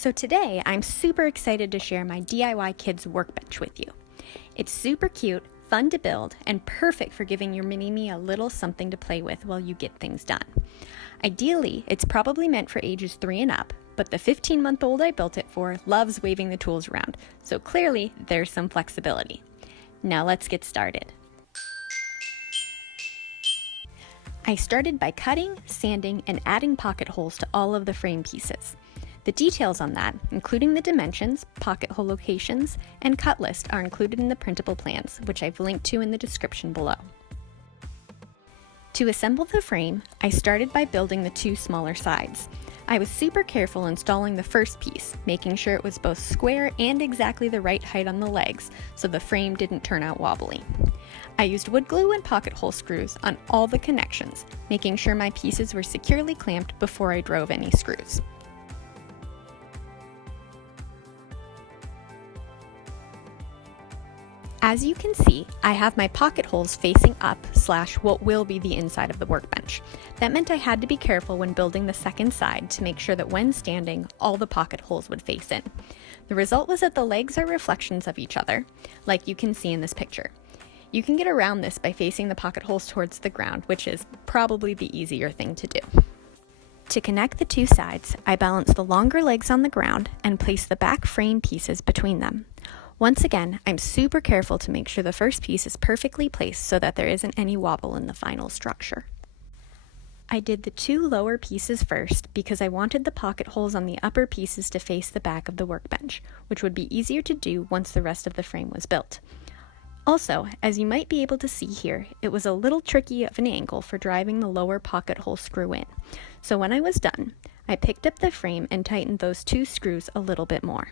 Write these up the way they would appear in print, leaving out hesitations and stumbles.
So today, I'm super excited to share my DIY Kids Workbench with you. It's super cute, fun to build, and perfect for giving your mini-me a little something to play with while you get things done. Ideally, it's probably meant for ages 3 and up, but the 15-month-old I built it for loves waving the tools around, so clearly there's some flexibility. Now let's get started. I started by cutting, sanding, and adding pocket holes to all of the frame pieces. The details on that, including the dimensions, pocket hole locations, and cut list, are included in the printable plans, which I've linked to in the description below. To assemble the frame, I started by building the 2 smaller sides. I was super careful installing the first piece, making sure it was both square and exactly the right height on the legs, so the frame didn't turn out wobbly. I used wood glue and pocket hole screws on all the connections, making sure my pieces were securely clamped before I drove any screws. As you can see, I have my pocket holes facing up / what will be the inside of the workbench. That meant I had to be careful when building the second side to make sure that when standing, all the pocket holes would face in. The result was that the legs are reflections of each other, like you can see in this picture. You can get around this by facing the pocket holes towards the ground, which is probably the easier thing to do. To connect the 2 sides, I balance the longer legs on the ground and place the back frame pieces between them. Once again, I'm super careful to make sure the first piece is perfectly placed so that there isn't any wobble in the final structure. I did the 2 lower pieces first because I wanted the pocket holes on the upper pieces to face the back of the workbench, which would be easier to do once the rest of the frame was built. Also, as you might be able to see here, it was a little tricky of an angle for driving the lower pocket hole screw in. So when I was done, I picked up the frame and tightened those 2 screws a little bit more.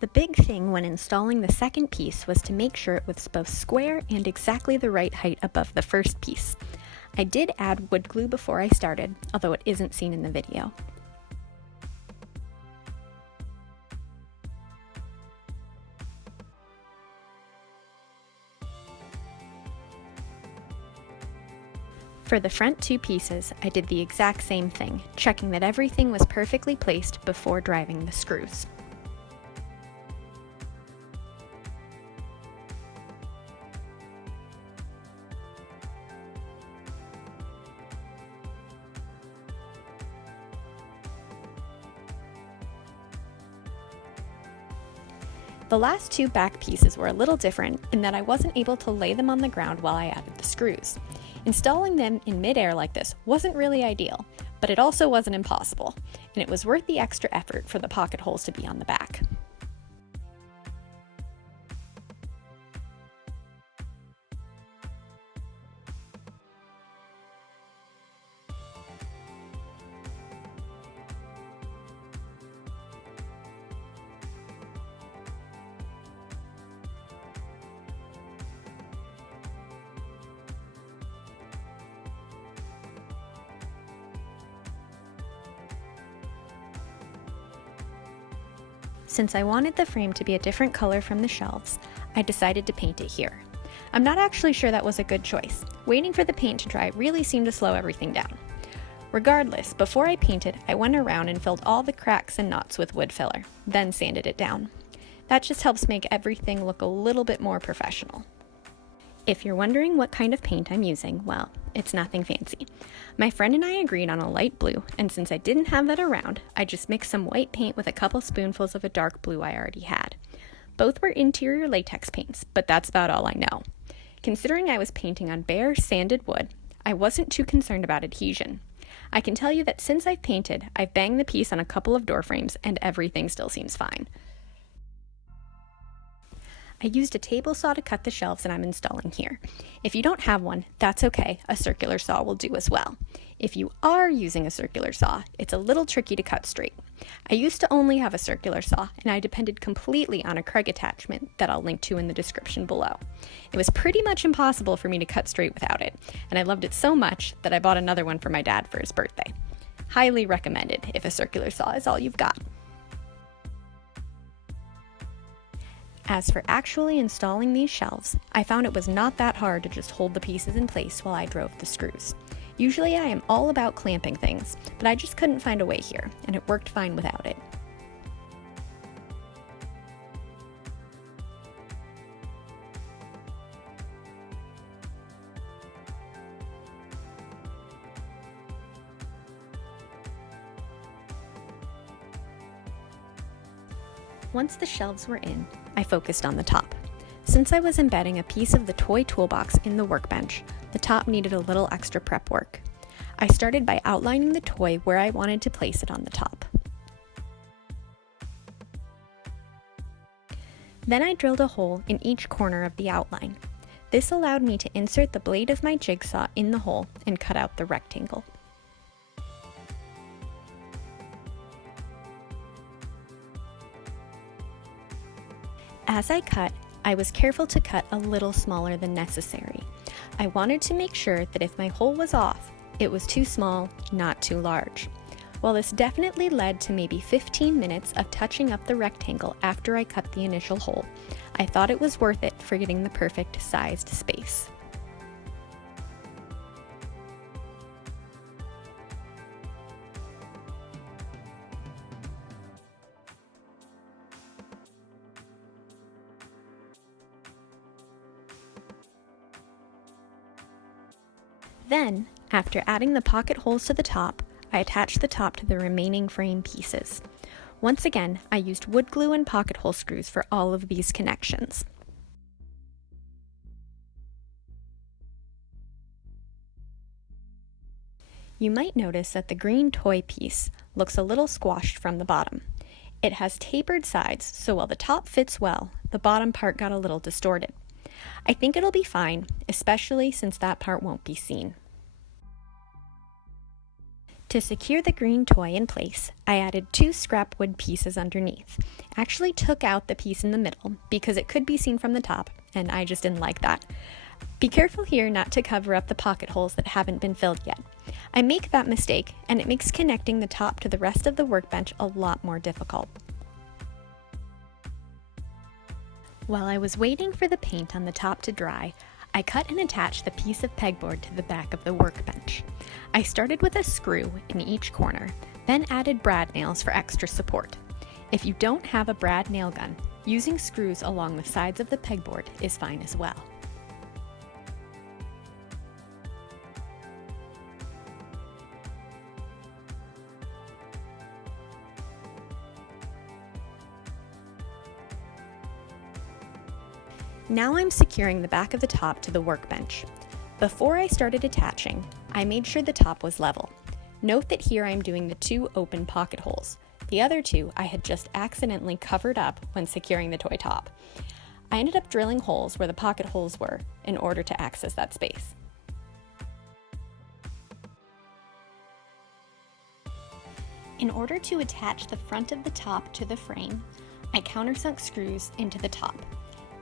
The big thing when installing the second piece was to make sure it was both square and exactly the right height above the first piece. I did add wood glue before I started, although it isn't seen in the video. For the front 2 pieces, I did the exact same thing, checking that everything was perfectly placed before driving the screws. The last 2 back pieces were a little different in that I wasn't able to lay them on the ground while I added the screws. Installing them in mid-air like this wasn't really ideal, but it also wasn't impossible, and it was worth the extra effort for the pocket holes to be on the back. Since I wanted the frame to be a different color from the shelves, I decided to paint it here. I'm not actually sure that was a good choice. Waiting for the paint to dry really seemed to slow everything down. Regardless, before I painted, I went around and filled all the cracks and knots with wood filler, then sanded it down. That just helps make everything look a little bit more professional. If you're wondering what kind of paint I'm using, well, it's nothing fancy. My friend and I agreed on a light blue, and since I didn't have that around, I just mixed some white paint with a couple spoonfuls of a dark blue I already had. Both were interior latex paints, but that's about all I know. Considering I was painting on bare, sanded wood, I wasn't too concerned about adhesion. I can tell you that since I've painted, I've banged the piece on a couple of door frames, and everything still seems fine. I used a table saw to cut the shelves that I'm installing here. If you don't have one, that's okay, a circular saw will do as well. If you are using a circular saw, it's a little tricky to cut straight. I used to only have a circular saw, and I depended completely on a Craig attachment that I'll link to in the description below. It was pretty much impossible for me to cut straight without it, and I loved it so much that I bought another one for my dad for his birthday. Highly recommended if a circular saw is all you've got. As for actually installing these shelves, I found it was not that hard to just hold the pieces in place while I drove the screws. Usually I am all about clamping things, but I just couldn't find a way here, and it worked fine without it. Once the shelves were in, I focused on the top. Since I was embedding a piece of the toy toolbox in the workbench, the top needed a little extra prep work. I started by outlining the toy where I wanted to place it on the top. Then I drilled a hole in each corner of the outline. This allowed me to insert the blade of my jigsaw in the hole and cut out the rectangle. As I cut, I was careful to cut a little smaller than necessary. I wanted to make sure that if my hole was off, it was too small, not too large. While this definitely led to maybe 15 minutes of touching up the rectangle after I cut the initial hole, I thought it was worth it for getting the perfect sized space. Then, after adding the pocket holes to the top, I attached the top to the remaining frame pieces. Once again, I used wood glue and pocket hole screws for all of these connections. You might notice that the green toy piece looks a little squashed from the bottom. It has tapered sides, so while the top fits well, the bottom part got a little distorted. I think it'll be fine, especially since that part won't be seen. To secure the green toy in place, I added 2 scrap wood pieces underneath. Actually took out the piece in the middle because it could be seen from the top, and I just didn't like that. Be careful here not to cover up the pocket holes that haven't been filled yet. I make that mistake, and it makes connecting the top to the rest of the workbench a lot more difficult. While I was waiting for the paint on the top to dry, I cut and attached the piece of pegboard to the back of the workbench. I started with a screw in each corner, then added brad nails for extra support. If you don't have a brad nail gun, using screws along the sides of the pegboard is fine as well. Now I'm securing the back of the top to the workbench. Before I started attaching, I made sure the top was level. Note that here I'm doing the 2 open pocket holes. The other 2 I had just accidentally covered up when securing the toy top. I ended up drilling holes where the pocket holes were in order to access that space. In order to attach the front of the top to the frame, I countersunk screws into the top.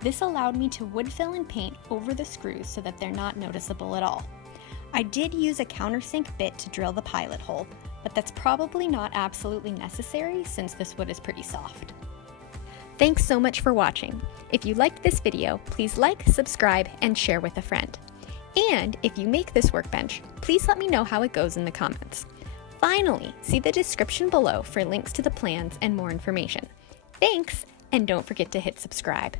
This allowed me to wood fill and paint over the screws so that they're not noticeable at all. I did use a countersink bit to drill the pilot hole, but that's probably not absolutely necessary since this wood is pretty soft. Thanks so much for watching. If you liked this video, please like, subscribe, and share with a friend. And if you make this workbench, please let me know how it goes in the comments. Finally, see the description below for links to the plans and more information. Thanks, and don't forget to hit subscribe.